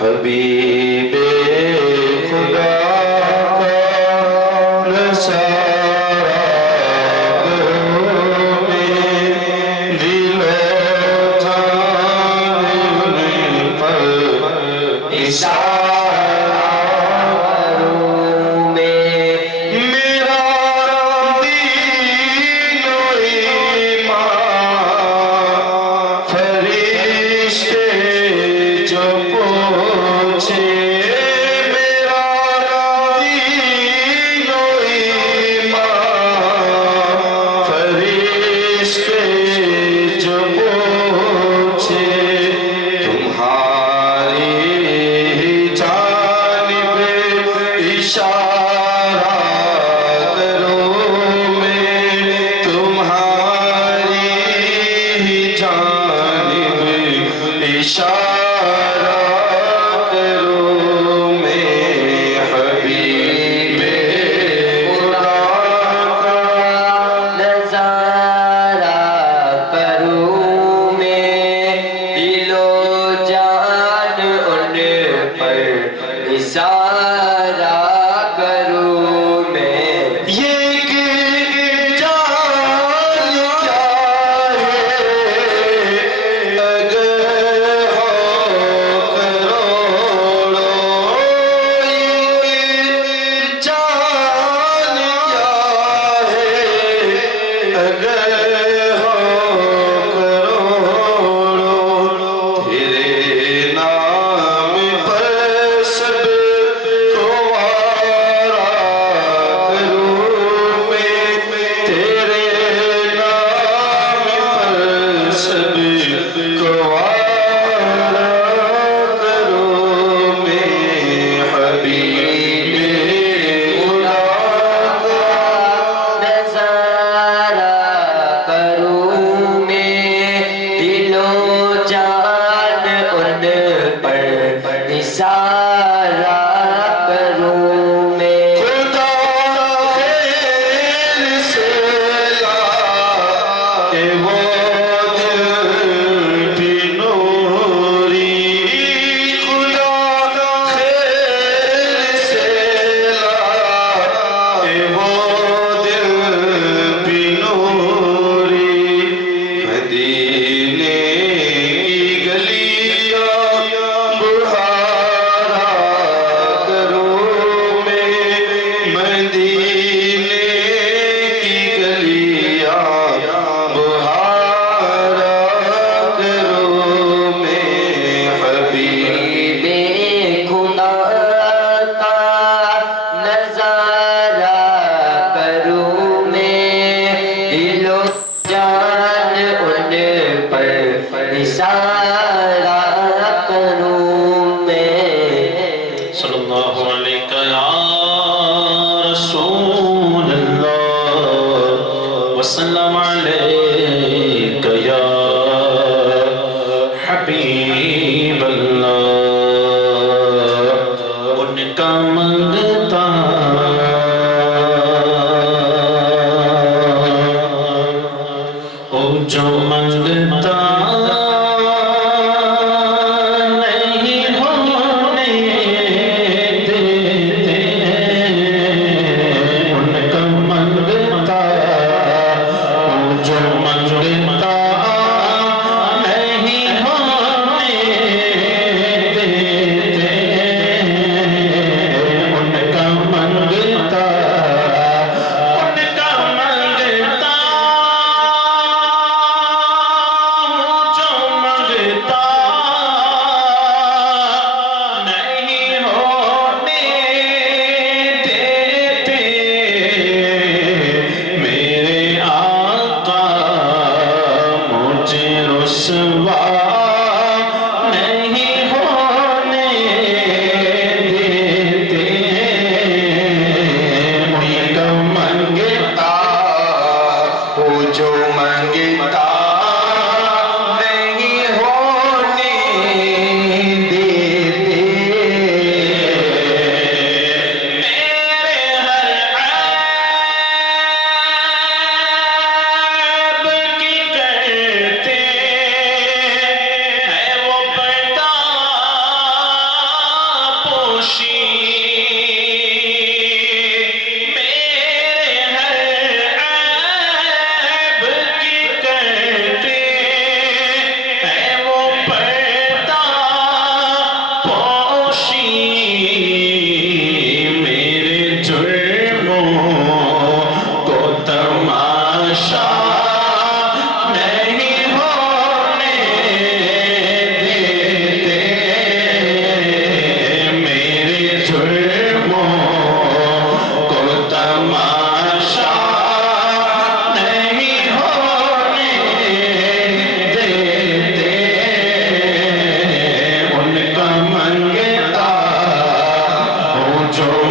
حبیب خدا کا نظارہ کروں میں دل و جان پر کا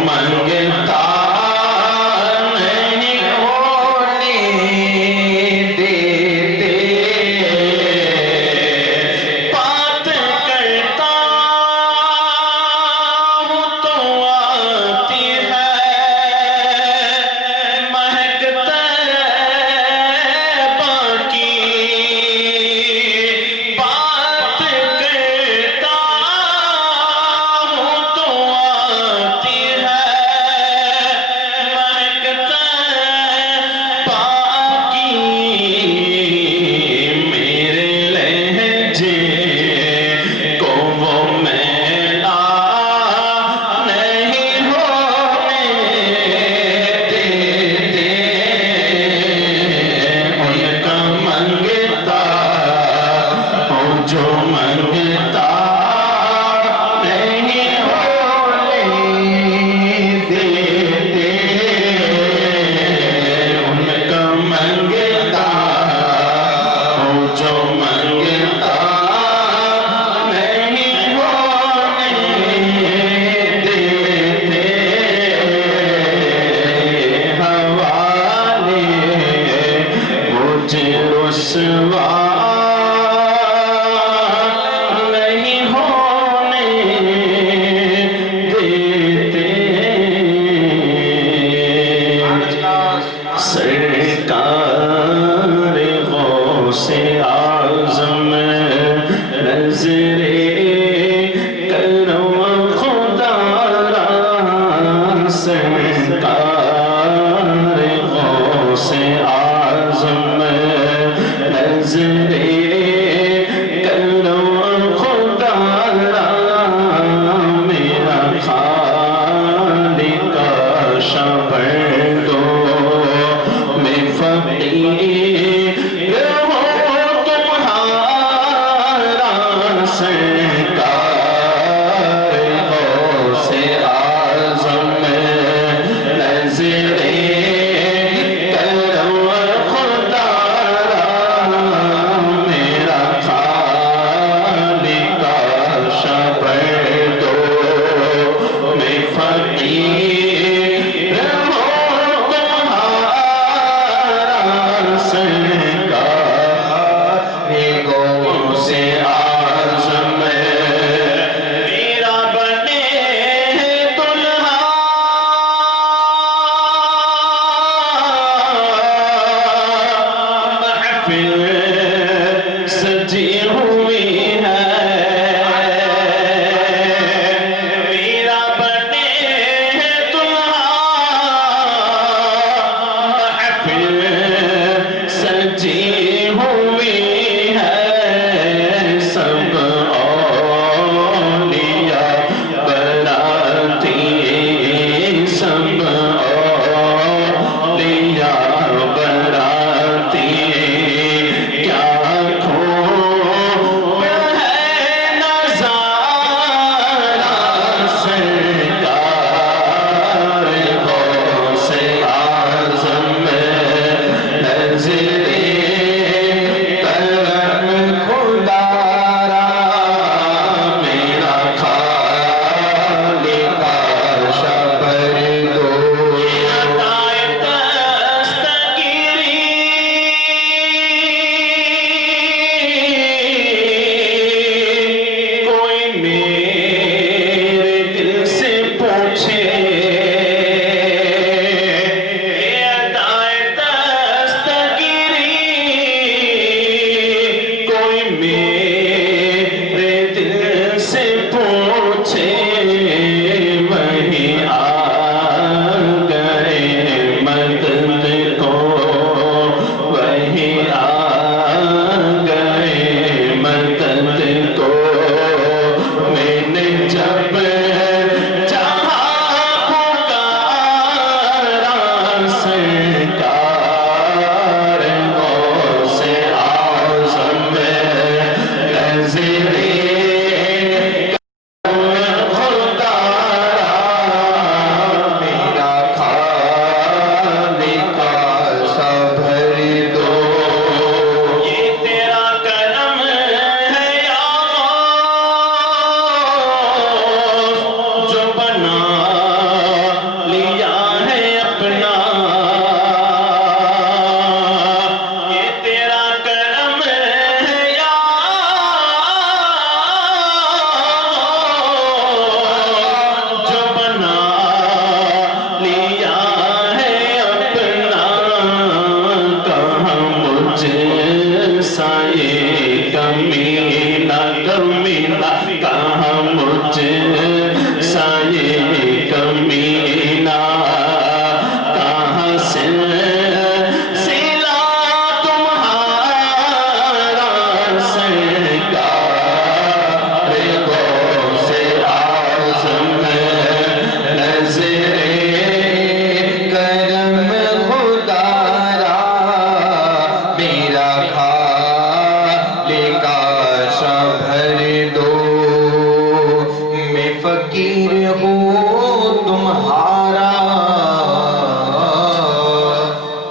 منگتا نہیں ہونے دیتے بات کرتا ہوں تو آتی ہے مہکتا باقی بات کرتا ہوں تو آتی ہے مہکتا باقی میرے لہجے کو وہ میلا نہیں ہونے دیتے ان کا منگتا ہوں جو منگتا نہیں ہونے دیتے ان کا منگتا ہوں جو منگتا نہیں ہونے دیتے حوالے مجھے رسوا نہیں ہونے دیتے سرکار غوث اعظم نظر کرم خدا را سرکار غوث اعظم نظر کرم خدا را میرا خالق شبردو میں فقیر ہوں تمہارا سرکار غوث اعظم نظر کرم خدا را میرا خالق شبردو میں فقیر ہوں تمہارا سرکار غوث اعظم میرا بنے دلہا محفل سجی ہوئی ہے میرا بنے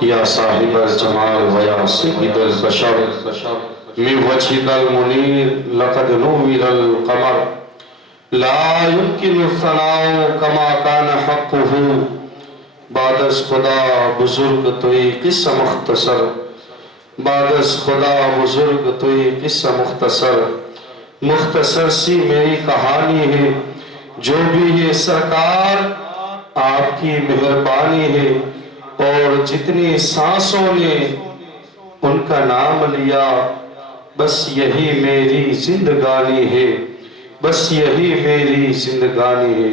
یا صاحب الجمال و یا سید البشر من وجهك المنیر لقد نور القمر لا يمكن الثناء كما كان حقه بعد از خدا بزرگ توی قصہ مختصر بعد از خدا بزرگ توی قصہ مختصر سی میری کہانی ہے جو بھی ہے سرکار آپ کی مہربانی ہے اور جتنی سانسوں نے ان کا نام لیا بس یہی میری زندگانی ہے بس یہی میری زندگانی ہے۔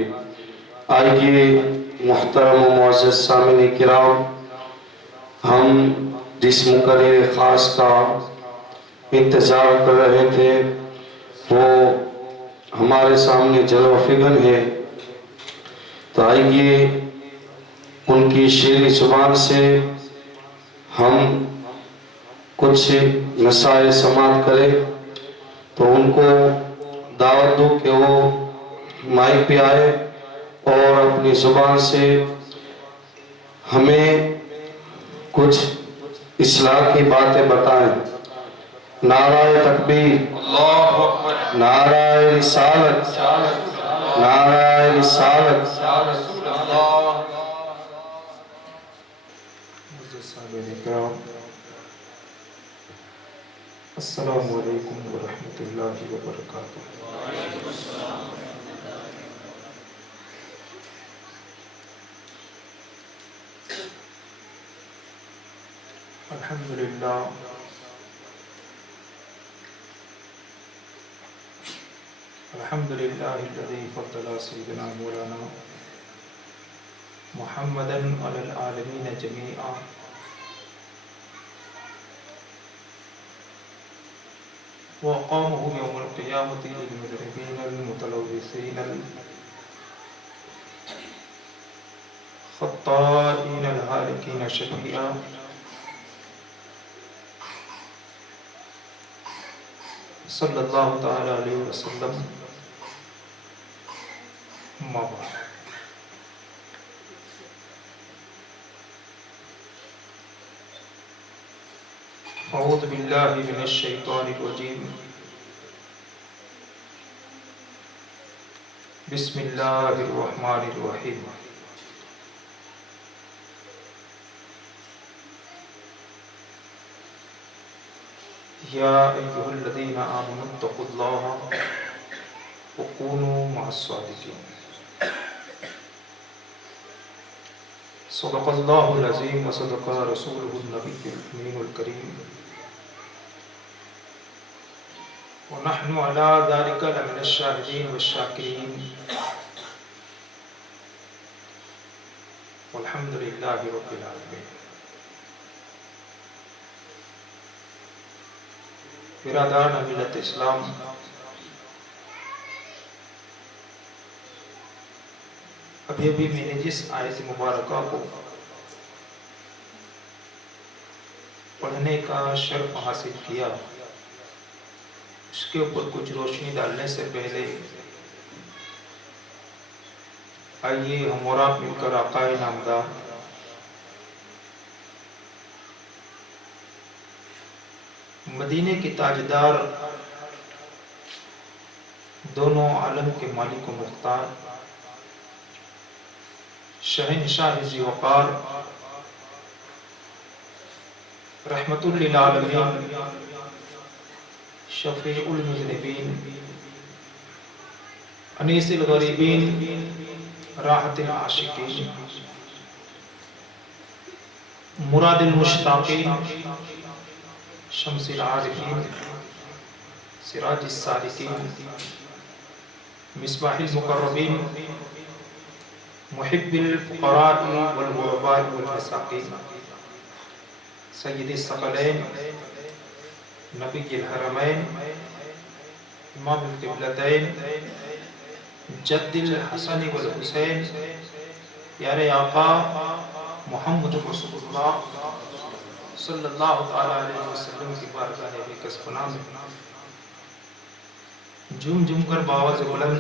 آئیے محترم و معزز سامعین کرام، ہم جس مقرر خاص کا انتظار کر رہے تھے وہ ہمارے سامنے جلوہ فگن ہے، تو آئیے ان کی شیریں زبان سے ہم کچھ نصائح سماعت کریں۔ تو ان کو دعوت دو کہ وہ مائک پہ آئے اور اپنی زبان سے ہمیں کچھ اصلاح کی باتیں بتائیں۔ نعرہ تکبیر، نعرہ رسالت، نعرہ رسالت۔ السلام علیکم ورحمۃ اللہ وبرکاتہ۔ الحمدللہ الحمدللہ الذی فضل سیدنا مولانا محمدا علی العالمین جمیعا وقامه يوم القيامة للمذنبين المتلوثين الخطائين الهالكين شفيعا صلی اللہ تعالی علیہ وسلم۔ ما بعد، اعوذ باللہ من الشیطان الرجیم، بسم اللہ الرحمن الرحیم۔ یا ایھا الذین آمنوا اتقوا اللہ وکونوا مع الصادقین۔ صدق اللہ العظیم وصدق رسولہ النبی الامین الکریم، ونحن علی ذلک لمن الشاہدین والشاکرین، والحمد للہ رب العالمین۔ برادران ملت اسلام، ابھی میں نے جس آیت مبارکہ کو پڑھنے کا شرف حاصل کیا اس کے اوپر کچھ روشنی ڈالنے سے پہلے آئیے ہم اور آپ مل کر آقا نامدار مدینے کی تاجدار، دونوں عالم کے مالک و مختار، شہنشاہ ذی وقار، رحمت للعالمین، شفیع المذنبین، انیس الغریبین، راحت العاشقین، مراد المشتاقین، شمس العارفین، سراج السالکین، مصباح المقربین، محب الفقراء والغرباء والمساکین، سید الثقلین، نبی الحرمین، امام القبلتین، جد الحسن والحسین، پیارے آقا محمد رسول اللہ صلی اللہ تعالی علیہ وسلم کی بارگاہ بکس پناہ میں جم جم کر باواز بلند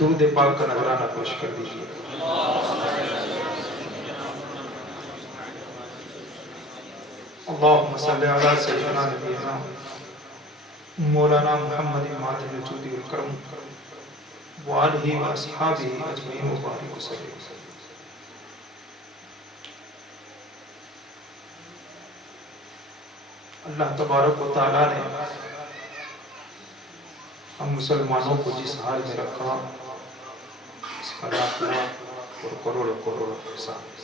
درود پاک کا نذرانہ پیش کر دیجیے۔ اللهم صل على سيدنا نبينا مولانا محمد مادن الجود والکرم وآلہ واصحابہ اجمعین وبارک وسلم. اللہ تبارک و تعالیٰ نے ہم مسلمانوں کو جس حال میں رکھا اس کا لاکھوں اور کروڑوں کروڑوں احسان.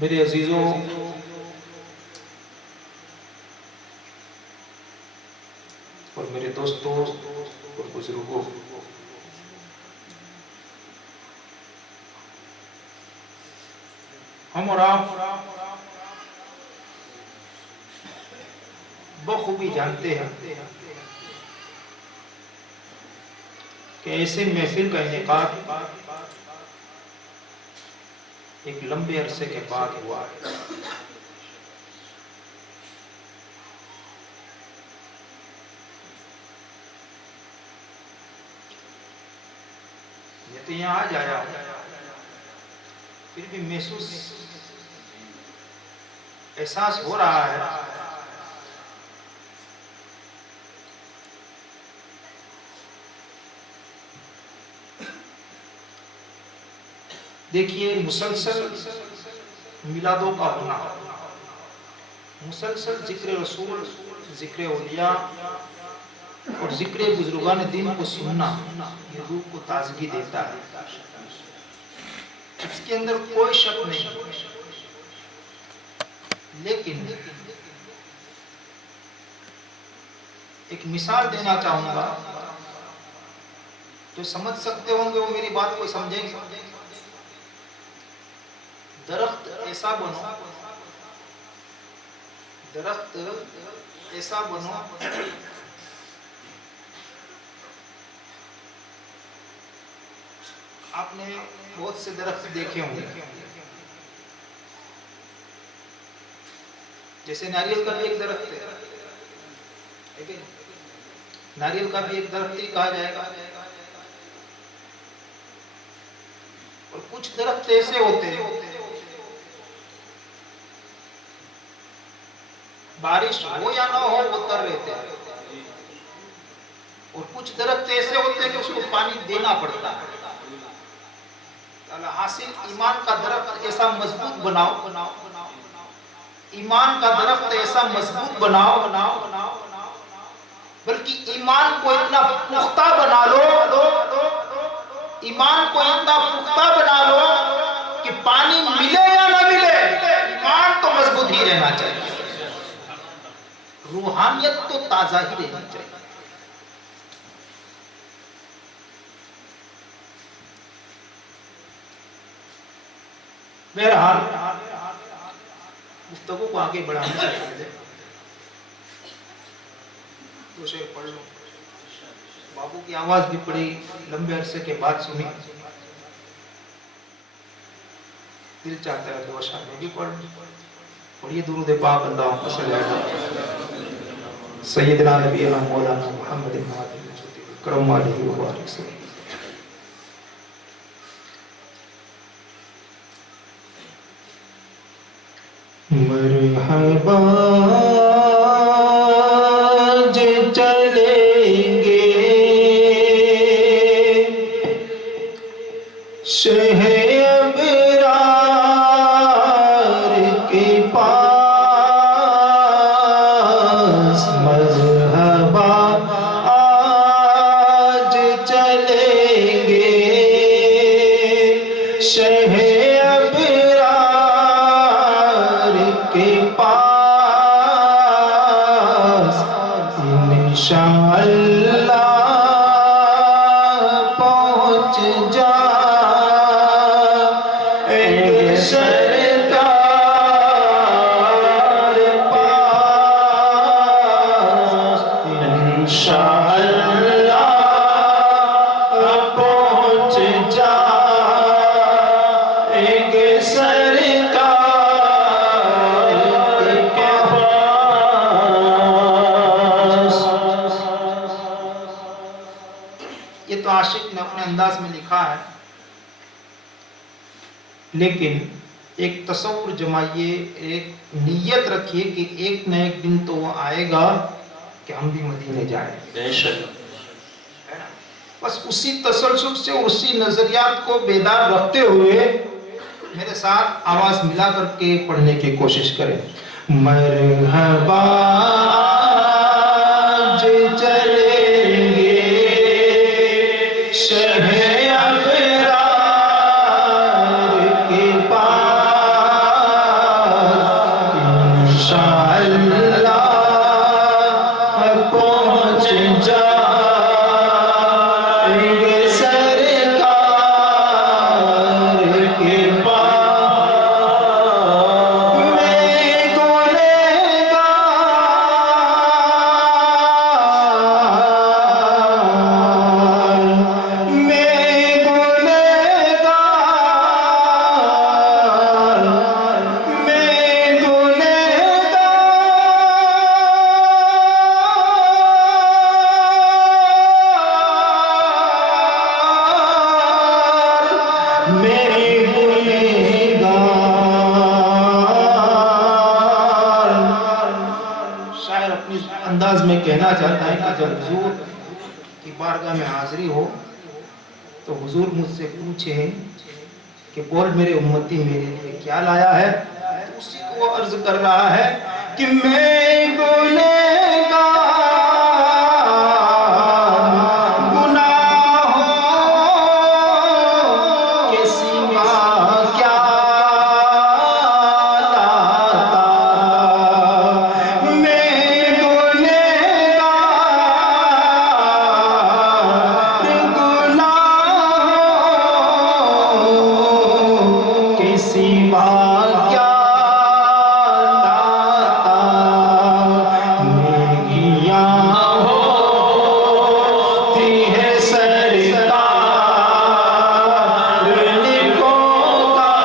میرے عزیزوں، اور میرے دوستوں اور بزرگوں، ہم اور آپ بخوبی جانتے ہیں کہ ایسے محفل کا انعقاد ایک لمبے عرصے کے بعد ہوا ہے. یہ تو یہاں آ جایا پھر بھی محسوس احساس ہو رہا ہے دیکھیے مسلسل میلادوں کا ہونا، مسلسل ذکر رسول، ذکر اولیاء اور ذکر بزرگان دین کو سننا یہ روح کو تازگی دیتا ہے. اس کے اندر کوئی شک نہیں، لیکن ایک مثال دینا چاہوں گا جو سمجھ سکتے ہوں گے وہ میری بات کو سمجھیں گے. درخت ایسا بنو، درخت ایسا بنو آپ نے بہت سے درخت دیکھے ہوں گے، جیسے ناریل کا بھی ایک درخت ہے، ناریل کا بھی ایک درخت ہی کہا جائے گا. اور کچھ درخت ایسے ہوتے ہیں بارش ہو یا نہ ہو وہ تر رہتے ہیں، اور کچھ درخت ایسے ہوتے ہیں کہ اس کو پانی دینا پڑتا ہے. حاصل ایمان کا درخت ایسا مضبوط بناؤ، ایمان کا درخت ایسا مضبوط بناؤ، بلکہ ایمان کو اتنا پختہ بنا لو، ایمان کو اتنا پختہ بنا لو کہ پانی ملے یا نہ ملے ایمان تو مضبوط ہی رہنا چاہیے، روحانیت تو تازہ ہی رہنی چاہیے. بہرحال گفتگو کو آگے بڑھانے سے پہلے دو شعر پڑھ لوں. بابو کی آواز بھی پڑی، لمبے عرصے کے بعد سنی، دل چاہتا ہے دو اشعار میں بھی پڑھ لوں. اور یہ درود پاک اللہم صلی علی سیدنا نبینا مولانا محمد کرم علیہ وبارک وسلم. مرحبا چلیں گے شہ ابرار کے پاس، مرحبا آج چلیں گے شہ کے پاس، انشاءاللہ پہنچ جائیں گے سرکار پاس، انشاءاللہ پہنچ جائیں گے سرکار. یہ تو عاشق نے اپنے انداز میں لکھا ہے لیکن ایک تصور جمائیے، ایک نیت رکھیے کہ ایک نہ ایک دن تو وہ آئے گا کہ ہم بھی مدینے جائیں. بے شک. بس اسی تسلسل سے، اسی نظریات کو بیدار رکھتے ہوئے میرے ساتھ آواز ملا کر کے پڑھنے کی کوشش کریں. مرحبا آج چلیں گے شہر ابرار کے پاس، انشاءاللہ پہنچ جائیں گے سرکار کے پاس. انداز میں کہنا چاہتا ہے کہ جب حضور کی بارگاہ میں حاضری ہو تو حضور مجھ سے پوچھیں کہ بول میرے امتی میرے لیے کیا لایا ہے، تو اسی کو وہ عرض کر رہا ہے کہ میں گنہگار گناہوں کے سوا کیا لاتا، میں گنہگار گناہوں کے سوا کیا لاتا، نیکیاں ہوتی ہے سرکار نیکوکار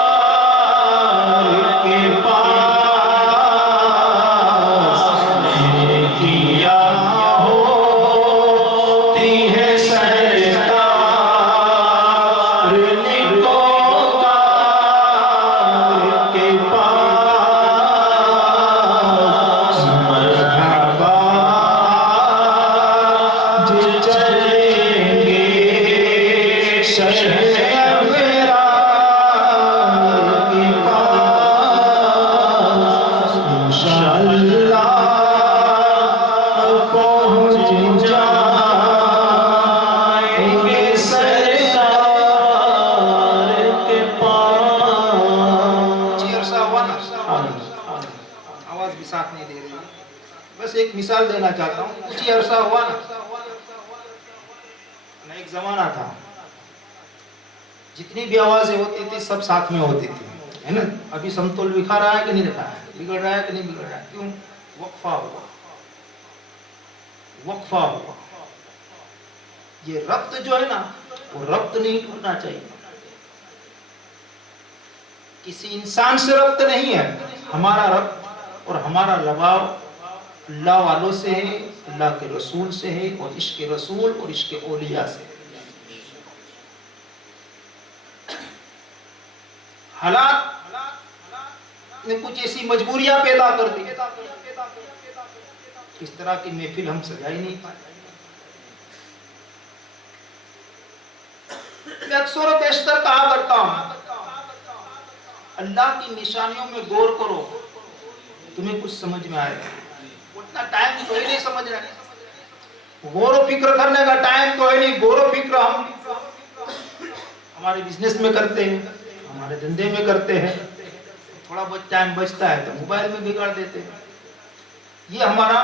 کے پاس، نیکیاں ہوتی ہے سرکار نیکوکار کے پاس. مرحبا آج چلیں گے شہر ابرار کے پاس، انشاءاللہ پہنچ جائیں گے سرکار کے پاس. جی عرصہ ہوا نا، آواز بھی ساتھ نہیں دے رہی. بس ایک مثال دینا چاہتا ہوں. کچھ ہی عرصہ ہوا نا، ایک زمانہ تھا جتنی بھی آوازیں ہوتی تھی سب ساتھ میں ہوتی تھی، ہے نا. ابھی سمتول بکھا رہا ہے کہ نہیں دکھا ہے، بگڑ رہا ہے کہ نہیں بگڑ رہا ہے. کیوں؟ وقفہ ہوا، وقفہ ہوا. یہ ربط جو ہے نا، وہ ربط نہیں ٹوٹنا چاہیے. کسی انسان سے ربط نہیں ہے. ہمارا ربط اور ہمارا لگاؤ اللہ والوں سے ہے، اللہ کے رسول سے ہے، اور عشق رسول اور عشق اولیاء سے. حالات نے کچھ ایسی مجبوریاں پیدا کر دی، اس طرح کی محفل ہم سجا ہی نہیں پائے. میں اکثر و بیشتر کہا کرتا ہوں اللہ کی نشانیوں میں غور کرو تمہیں کچھ سمجھ میں آئے گا. اتنا ٹائم تو ہی نہیں سمجھ رہے. غور و فکر کرنے کا ٹائم تو ہے نہیں. غور و فکر ہم ہمارے بزنس میں کرتے ہیں، ہمارے دھندے میں کرتے ہیں. تھوڑا بہت ٹائم بچتا ہے تو موبائل میں بگاڑ دیتے ہیں. یہ ہمارا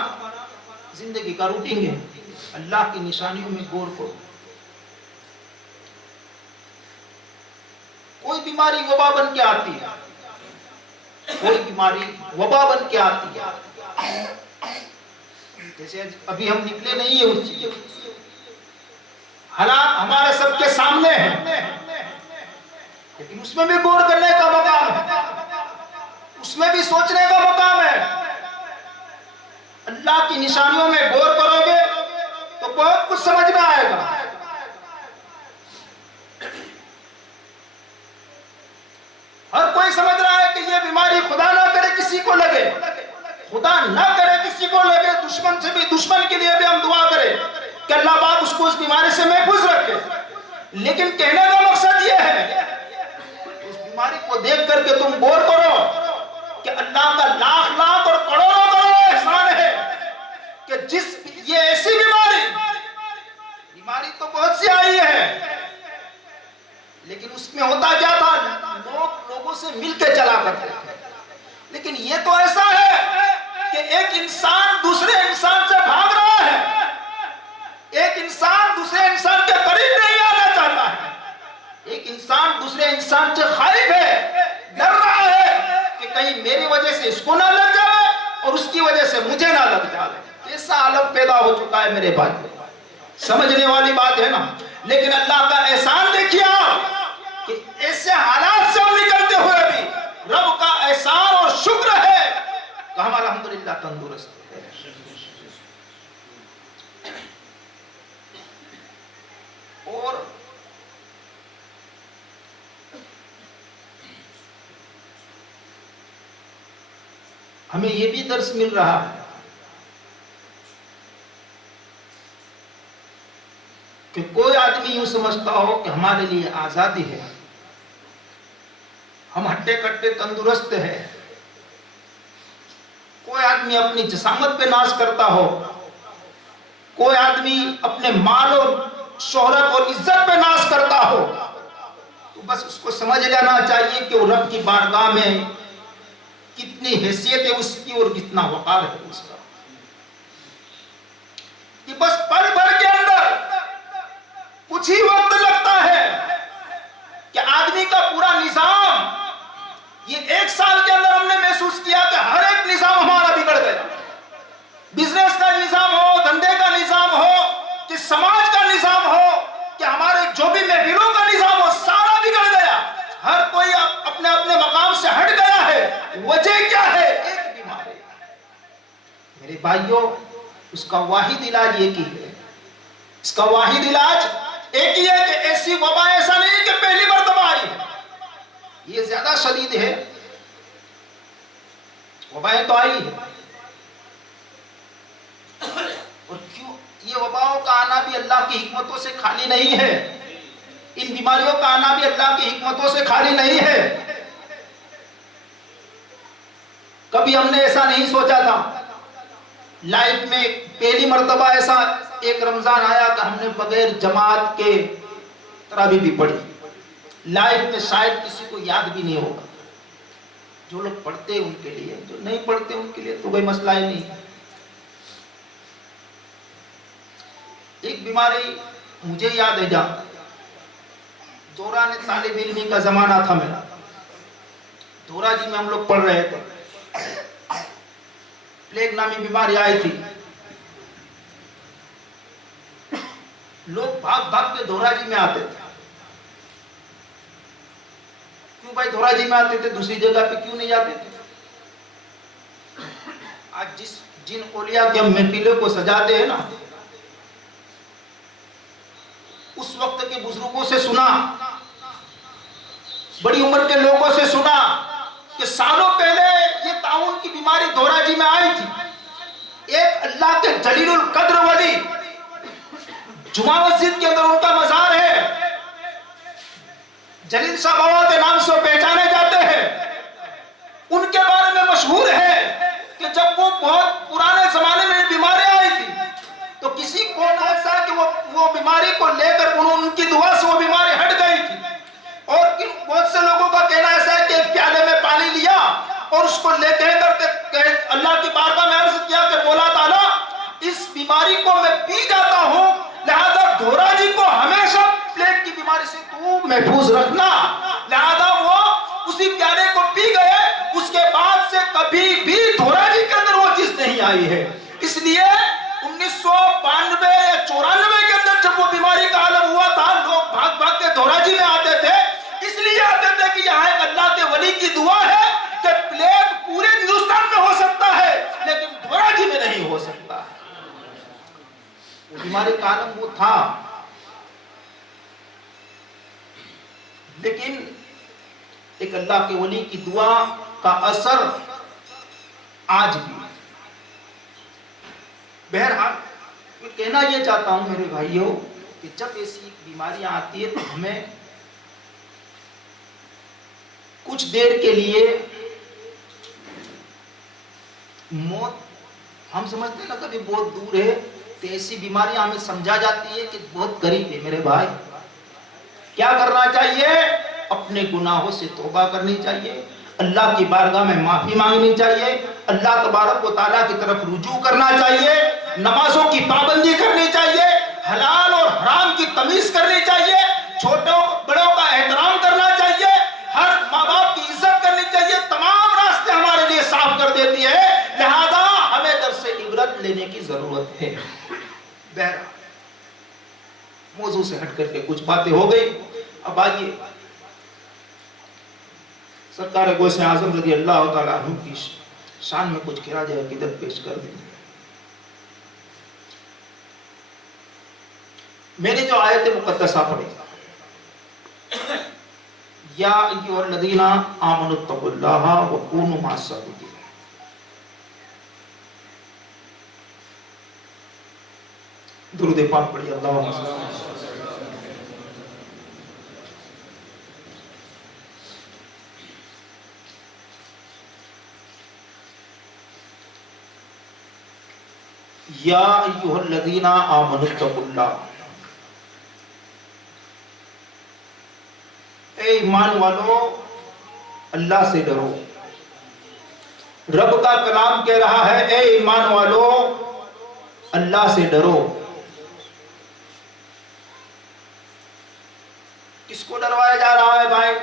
زندگی کا روٹین ہے. اللہ کی نشانیوں میں غور کرو. کوئی بیماری وبا بن کے آتی ہے، کوئی بیماری وبا بن کے آتی ہے. جیسے ابھی ہم نکلے نہیں ہیں اس چیز، حالات ہمارے سب کے سامنے ہیں، لیکن اس میں بھی غور کرنے کا مقام ہے، اس میں بھی سوچنے کا مقام ہے. اللہ کی نشانیوں میں غور کرو گے تو بہت کچھ سمجھ میں آئے گا. کہ اللہ پاک اس کو اس بیماری سے محفوظ رکھے، لیکن کہنے کا مقصد یہ ہے اس بیماری کو دیکھ کر کے تم غور کرو کہ اللہ کا لاکھ لاکھ اور کروڑوں کروڑوں احسان ہے کہ جس یہ ایسی بیماری تو بہت سی آئی ہے، لیکن اس میں ہوتا کیا تھا، لوگوں سے مل کے چلا کرتے تھے، لیکن یہ تو ایسا ہے کہ ایک انسان دوسرے انسان سے بھاگ رہا ہے، ایک انسان دوسرے انسان کے قریب نہیں آنا چاہتا ہے، ایک انسان دوسرے انسان سے خائف ہے، ڈر رہا ہے کہ کہیں میری وجہ سے اس کو نہ لگ جائے اور اس کی وجہ سے مجھے نہ لگ جائے۔ کیسا عالم پیدا ہو چکا ہے میرے بھائی، سمجھنے والی بات ہے نا۔ لیکن اللہ کا احسان دیکھیے آپ کہ ایسے حالات سے ہم نکلتے ہوئے بھی رب کا احسان اور شکر ہے کہ ہم الحمدللہ تندرست ہیں۔ اور ہمیں یہ بھی درس مل رہا ہے کہ کوئی آدمی یوں سمجھتا ہو کہ ہمارے لیے آزادی ہے، ہم ہٹے کٹے تندرست ہیں، کوئی آدمی اپنی جسامت پہ ناز کرتا ہو، کوئی آدمی اپنے مال اور شہرت اور عزت پہ ناز کرتا ہو، تو بس اس کو سمجھ لینا چاہیے کہ وہ رب کی بارگاہ میں کتنی حیثیت ہے اس کی اور کتنا وقار ہے اس کا، کہ بس پل بھر کے اندر کچھ ہی وقت لگتا ہے کہ آدمی کا پورا نظام، یہ ایک سال کے اندر ہم نے محسوس کیا کہ ہر ایک نظام ہمارا بگڑ گیا، بزنس کا نظام ہو، دھندے کا نظام ہو، کہ سماج کا نظام ہو، کہ ہمارے جو بھی محفلوں کا نظام ہو، سارا بگڑ گیا، ہر کوئی اپنے اپنے مقام سے ہٹ گیا ہے۔ وجہ کیا ہے؟ ایک بیماری۔ میرے بھائیوں، اس کا واحد علاج ایک ہی ہے، اس کا واحد علاج ایک ہی ہے کہ ایسی وبا ایسا نہیں کہ پہلی مرتبہ آئی ہے، یہ زیادہ شدید ہے، وبائیں تو آئی ہے، اور کیوں یہ وباؤں کا آنا بھی اللہ کی حکمتوں سے خالی نہیں ہے، ان بیماریوں کا آنا بھی اللہ کی حکمتوں سے خالی نہیں ہے۔ کبھی ہم نے ایسا نہیں سوچا تھا، لائف میں پہلی مرتبہ ایسا ایک رمضان آیا کہ ہم نے بغیر جماعت کے تراویح بھی پڑھی، لائف میں شاید کسی کو یاد بھی نہیں ہوگا، جو لوگ پڑھتے ان کے لیے، جو نہیں پڑھتے ان کے لیے تو کوئی مسئلہ ہی نہیں۔ ایک بیماری مجھے یاد ہے، جہاں دوران طالب علمی کا زمانہ تھا میرا، دورہ جی میں ہم لوگ پڑھ رہے تھے، پلیگ نامی بیماری آئی تھی، لوگ بھاگ بھاگ کے دورہ جی میں آتے تھے۔ کیوں بھائی دورہ جی میں آتے تھے، دوسری جگہ پہ کیوں نہیں جاتے تھے؟ آج جن اولیاء کے ہم محفلوں کو سجاتے ہیں نا، اس وقت کے بزرگوں سے سنا، بڑی عمر کے لوگوں سے سنا کہ سالوں پہلے یہ طاعون کی بیماری دورہ جی میں آئی تھی، ایک اللہ کے جلیل القدر ولی، جمعہ مسجد کے اندر ان کا مزار ہے، جلیل صاحب بابا کے نام سے پہچانے جاتے ہیں، ان کے بارے میں مشہور ہے کہ جب وہ بہت پرانے زمانے میں بیماری آئی تھی تو کسی کو نہ ایسا کہ وہ بیماری کو لے کر ان کی دعا سے وہ بیماری ہٹ گئی تھی، اور بہت سے لوگوں کا کہنا ایسا ہے کہ ایک پیالے میں پانی لیا اور اس کو لے کر اللہ کی بارگاہ میں عرض کیا کہ مولا تعالیٰ اس بیماری کو میں پی جاتا ہوں، لہذا دورہ جی کو ہمیشہ پلیگ کی بیماری سے تو محفوظ رکھنا، لہذا وہ اسی پیالے کو پی گئے، اس کے بعد سے کبھی بھی دورہ جی کے اندر وہ چیز نہیں آئی ہے۔ اس لیے 1992 یا 94 کے اندر جب وہ بیماری کا عالم ہوا تھا، لوگ بھاگ بھاگ کے دورہ جی میں آتے تھے، اس لیے آتے تھے کہ یہاں ایک اللہ کے ولی کی دعا ہے کہ پلیگ پورے ہندوستان میں ہو سکتا ہے لیکن دورہ جی میں نہیں ہو سکتا۔ وہ بیماری کا عالم وہ تھا، لیکن ایک اللہ کے ولی کی دعا کا اثر آج بھی۔ بہرحال کہنا یہ چاہتا ہوں میرے بھائیوں کہ جب ایسی بیماریاں آتی ہے تو ہمیں کچھ دیر کے لیے موت ہم سمجھتے ہیں نا کبھی بہت دور ہے، تو ایسی بیماریاں ہمیں سمجھا جاتی ہے کہ بہت قریب ہے۔ میرے بھائی کیا کرنا چاہیے؟ اپنے گناہوں سے توبہ کرنی چاہیے، اللہ کی بارگاہ میں معافی مانگنی چاہیے، اللہ تبارک و تعالیٰ کی طرف رجوع کرنا چاہیے، نمازوں کی پابندی کرنی چاہیے، حلال اور حرام کی تمیز کرنی چاہیے، چھوٹوں بڑوں کا احترام کرنا چاہیے، ہر ماں باپ کی عزت کرنی چاہیے۔ تمام راستے ہمارے لیے صاف کر دیتی ہے، لہذا ہمیں در سے عبرت لینے کی ضرورت ہے۔ بہرحال موضوع سے ہٹ کر کے کچھ باتیں ہو گئی، اب آئیے سرکار غوث اعظم رضی اللہ تعالیٰ عنہ کی شان میں کچھ خراج عقیدت پیش کر دیں۔ میں نے جو آیت مقدسہ پڑھی، یا ایھا الذین آمنوا اتقوا اللہ وکونوا مع الصادقین، درود پاک پڑھیے، اللہم صل علی محمد۔ یا ایھا الذین آمنوا اتقوا اللہ، اے ایمان والو اللہ سے ڈرو۔ رب کا کلام کہہ رہا ہے اے ایمان والو اللہ سے ڈرو۔ کس کو ڈروایا جا رہا ہے بھائی؟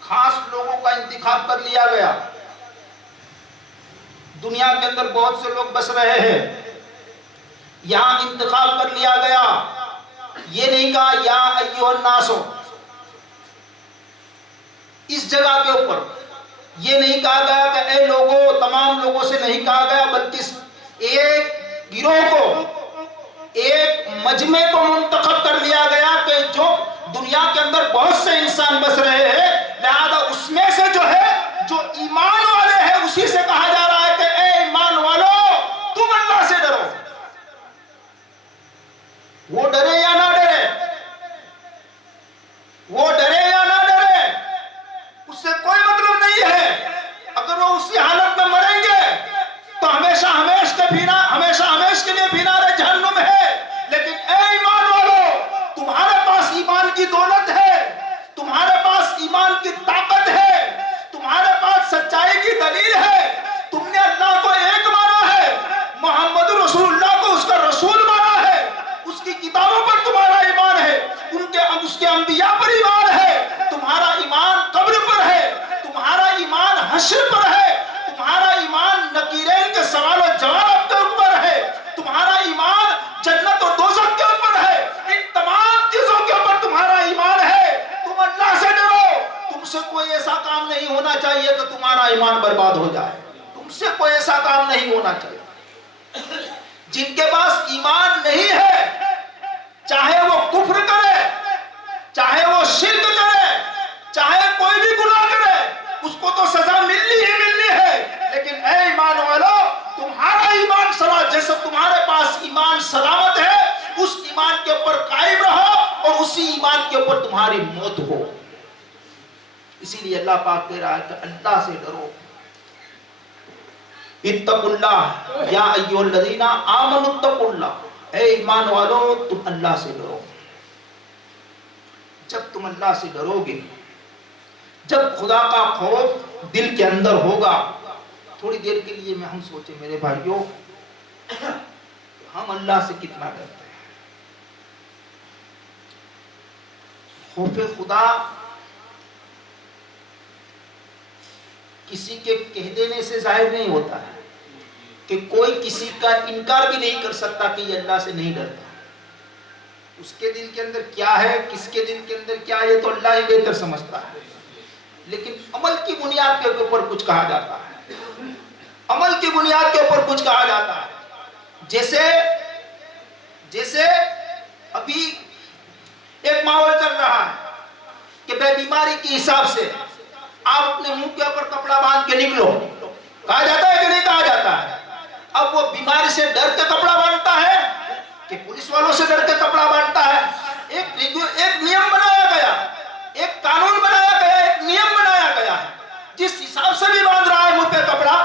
خاص لوگوں کا انتخاب کر لیا گیا۔ دنیا کے اندر بہت سے لوگ بس رہے ہیں، یہاں انتخاب کر لیا گیا۔ یہ نہیں کہا یا ایھا الناس، اس جگہ کے اوپر یہ نہیں کہا گیا کہ اے لوگوں، تمام لوگوں سے نہیں کہا گیا، بلکہ ایک گروہ کو، ایک مجمع کو منتخب کر لیا گیا کہ جو دنیا کے اندر بہت سے انسان بس رہے ہیں، لہذا اس میں سے جو ہے جو ایمان والے ہیں اسی سے کہا جا رہا ہے کہ اے ایمان والو تم اللہ سے ڈرو۔ وہ ڈرے یا نہ ڈرے، وہ ڈرے یا نہ ڈرے، اس سے کوئی مطلب نہیں ہے۔ اگر وہ اسی حالت میں مریں گے تو ہمیشہ ہمیش کے لیے فینار جہنم ہے۔ لیکن اے ایمان والو، تمہارے پاس ایمان کی دولت ہے، تمہارے پاس ایمان کی طاقت ہے، تمہارے پاس سچائی کی دلیل ہے، تم نے اللہ کو ایک مانا ہے، محمد رسول اللہ کو اس کا رسول مانا ہے، اس کی کتابوں پر تمہارا ایمان ہے، اس کے انبیاء پر ایمان ہے، تمہارا ایمان قبر پر ہے، تمہارا ایمان حشر پر ہے، تمہارا ایمان نکیرین کے سوال و جواب کے اوپر ہے، تمہارا ایمان جنت اور دوزخ کے اوپر ہے، ان تمام چیزوں کے اوپر تمہارا ایمان ہے۔ تم اللہ سے ڈرو، تم سے کوئی ایسا کام نہیں ہونا چاہیے کہ تمہارا ایمان برباد ہو جائے، تم سے کوئی ایسا کام نہیں ہونا چاہیے۔ جن کے پاس ایمان نہیں ہے، چاہے وہ کفر کرے، چاہے وہ شرک کرے، چاہے کوئی بھی گناہ کرے، اس کو تو سزا ملنی ہی ملنی ہے۔ لیکن اے ایمان والو، تمہارا ایمان سلامت، جیسے تمہارے پاس ایمان سلامت ہے، اس ایمان کے اوپر قائم رہو اور اسی ایمان کے اوپر تمہاری موت ہو۔ اسی لیے اللہ پاک کہہ رہا ہے کہ اللہ سے ڈرو۔ اتقوا اللہ یا ایھا الذین آمنوا اتقوا اللہ، اے ایمان والو تم اللہ سے ڈرو۔ جب تم اللہ سے ڈرو گے، جب خدا کا خوف دل کے اندر ہوگا، تھوڑی دیر کے لیے میں ہم سوچیں میرے بھائیوں، ہم اللہ سے کتنا ڈرتے ہیں۔ خوف خدا کسی کے کہہ دینے سے ظاہر نہیں ہوتا ہے، کہ کوئی کسی کا انکار بھی نہیں کر سکتا کہ یہ اللہ سے نہیں ڈرتا۔ اس کے دل کے اندر کیا ہے، کس کے دل کے اندر کیا ہے، یہ تو اللہ ہی بہتر سمجھتا ہے۔ لیکن عمل کی بنیاد کے اوپر کچھ کہا جاتا ہے، عمل کی بنیاد کے اوپر کچھ کہا جاتا ہے۔ جیسے ابھی ایک ماحول چل رہا ہے کہ بے بیماری کے حساب سے آپ اپنے منہ کے اوپر کپڑا باندھ کے نکلو، کہا جاتا ہے کہ نہیں کہا جاتا ہے؟ اب وہ بیماری سے ڈر کے کپڑا باندھتا ہے کہ پولیس والوں سے ڈر کے کپڑا باندھتا ہے؟ ایک نیم بنایا گیا، ایک قانون بنایا گیا، ایک نیم بنایا گیا ہے، جس حساب سے بھی باندھ رہا ہے منہ پہ کپڑا.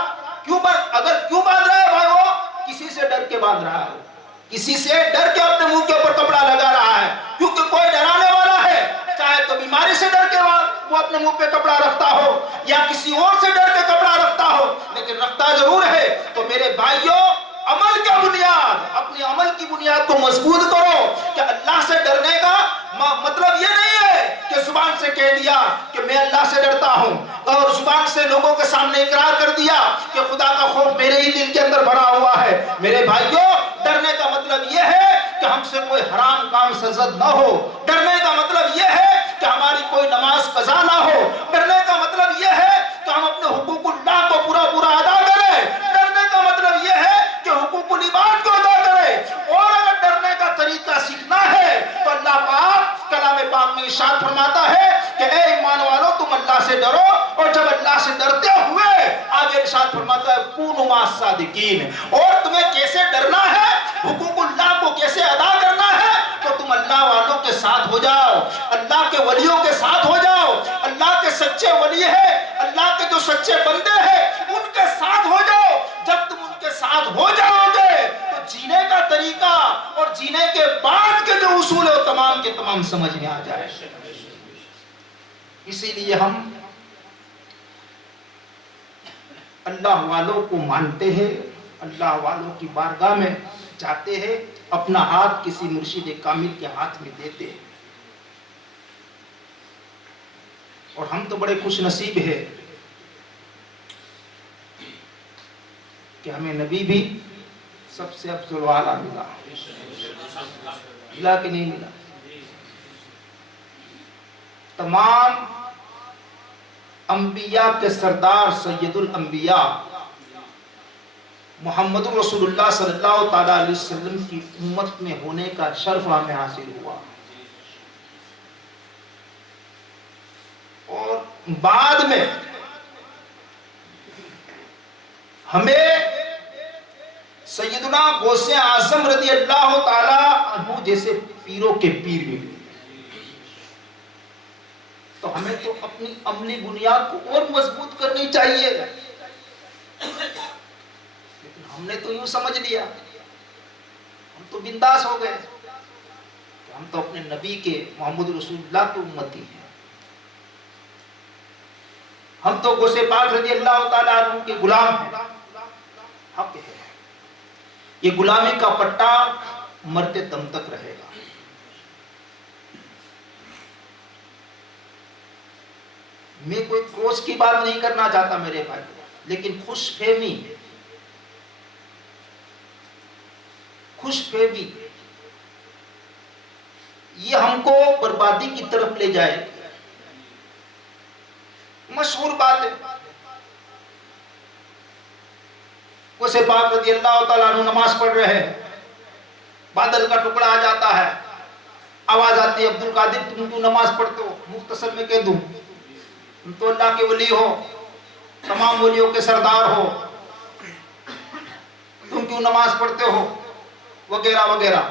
اگر کیوں باندھ رہا ہے بھائی؟ وہ کسی سے ڈر کے باندھ رہا ہے، کسی سے ڈر کے اپنے منہ کے اوپر کپڑا لگا رہا ہے، کیونکہ کوئی ڈرانے والا ہے. چاہے تو بیماری سے ڈر کے وہ اپنے منہ پہ کپڑا رکھتا ہو یا کسی اور سے ڈر کے کپڑا رکھتا ہو، لیکن رکھتا ضرور ہے. تو میرے بھائیوں، عمل کا بنیاد، اپنے عمل کی بنیاد کو مضبوط کرو کہ اللہ سے ڈرنے کا مطلب یہ نہیں ہے کہ زبان سے کہہ دیا کہ میں اللہ سے ڈرتا ہوں، اور زبان سے لوگوں کے سامنے اقرار کر دیا کہ خدا کا خوف میرے ہی دل کے اندر بھرا ہوا ہے. میرے بھائیوں، ڈرنے کا مطلب یہ ہے کہ ہم سے کوئی حرام کام سرزد نہ ہو. ڈرنے کا مطلب یہ ہے کہ ہماری کوئی نماز قضا نہ ہو. ڈرنے کا مطلب یہ ہے کہ ہم اپنے حقوق اللہ کو پورا ادا کریں. ڈرنے کا مطلب یہ ہے کہ حقوق العباد کو ادا کریں. اور اگر ڈرنے کا طریقہ سیکھنا ہے تو اللہ پاک کلام پاک میں ارشاد فرماتا ہے کہ اے ایمان والو، تم اللہ سے ڈرو، اور جب اللہ سے ڈرتے ہوئے آگے ارشاد فرماتا ہے کونوا مع الصادقین. اور تمہیں کیسے ڈرنا ہے، حقوق اللہ کو کیسے ادا کرنا ہے، تو تم اللہ والوں کے ساتھ ہو جاؤ، اللہ کے ولیوں کے ساتھ ہو جاؤ. اللہ کے سچے ولی ہیں، اللہ کے جو سچے بندے ہیں، ان کے ساتھ ہو جاؤ. جب تم ان کے ساتھ ہو جاؤ گے تو جینے کا طریقہ اور جینے کے بعد کے جو اصول ہے وہ تمام کے تمام سمجھ میں آ جائے. اسی لیے ہم اللہ والوں کو مانتے ہیں، اللہ والوں کی بارگاہ میں جاتے ہیں، اپنا ہاتھ کسی مرشد کامل کے ہاتھ میں دیتے ہیں. اور ہم تو بڑے خوش نصیب ہیں کہ ہمیں نبی بھی سب سے افضل والا ملا. ملا کہ نہیں ملا؟ تمام انبیاء کے سردار سید الانبیاء محمد رسول اللہ صلی اللہ تعالی علیہ وسلم کی امت میں ہونے کا شرف ہمیں حاصل ہوا. اور بعد میں ہمیں سیدنا غوث اعظم رضی اللہ تعالی عنہ جیسے پیروں کے پیر ملے. تو ہمیں تو اپنی عملی بنیاد کو اور مضبوط کرنی چاہیے. لیکن ہم نے تو یوں سمجھ لیا، ہم تو بنداس ہو گئے کہ ہم تو اپنے نبی کے محمد رسول اللہ کے امتی ہیں. ہم تو غوث پاک رضی اللہ تعالیٰ عنہ کے غلام ہیں. حق ہے، یہ غلامی کا پٹا مرتے دم تک رہے گا. میں کوئی کروس کی بات نہیں کرنا چاہتا میرے بھائی، لیکن خوش فہمی یہ ہم کو بربادی کی طرف لے جائے. مشہور بات ہے، غوث پاک رضی اللہ تعالیٰ عنہ نماز پڑھ رہے ہیں، بادل کا ٹکڑا آ جاتا ہے، آواز آتی ہے عبد القادر تم کیوں نماز پڑھتے ہو؟ مختصر میں کہہ دوں، تم تو اللہ کے ولی ہو، تمام ولیوں کے سردار ہو، تم کیوں نماز پڑھتے ہو، وغیرہ وغیرہ.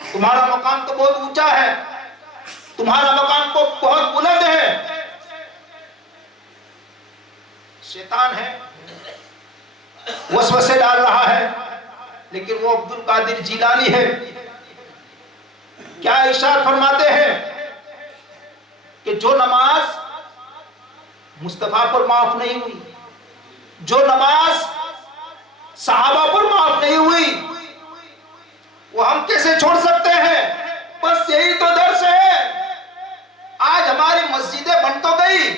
تمہارا مقام تو بہت اونچا ہے، تمہارا مقام تو بہت بلند ہے. شیطان ہے، وسوسے ڈال رہا ہے، لیکن وہ عبد القادر جیلانی ہے. کیا ارشاد فرماتے ہیں کہ جو نماز مصطفیٰ پر معاف نہیں ہوئی، جو نماز صحابہ پر معاف نہیں ہوئی، وہ ہم کیسے چھوڑ سکتے ہیں؟ بس یہی تو درس ہے. آج ہماری مسجدیں بن تو گئی،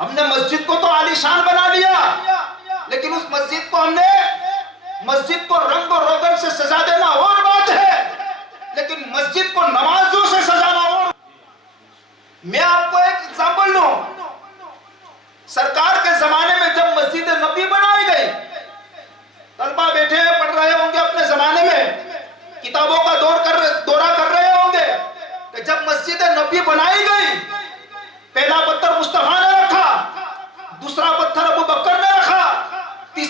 ہم نے مسجد کو تو عالی شان بنا لیا، لیکن اس مسجد کو مسجد کو رنگ و روغن سے سجا دینا اور بات ہے، لیکن مسجد کو نمازوں سے سجانا اور. میں آپ کو ایک ایگزامپل دوں. سرکار کے زمانے میں جب مسجد نبی بنائی گئی، طلبہ بیٹھے ہیں پڑھ رہے ہوں گے، اپنے زمانے میں کتابوں کا دورہ کر رہے ہوں گے کہ جب مسجد نبی بنائی گئی، پہلا پتھر مصطفیٰ نے رکھا،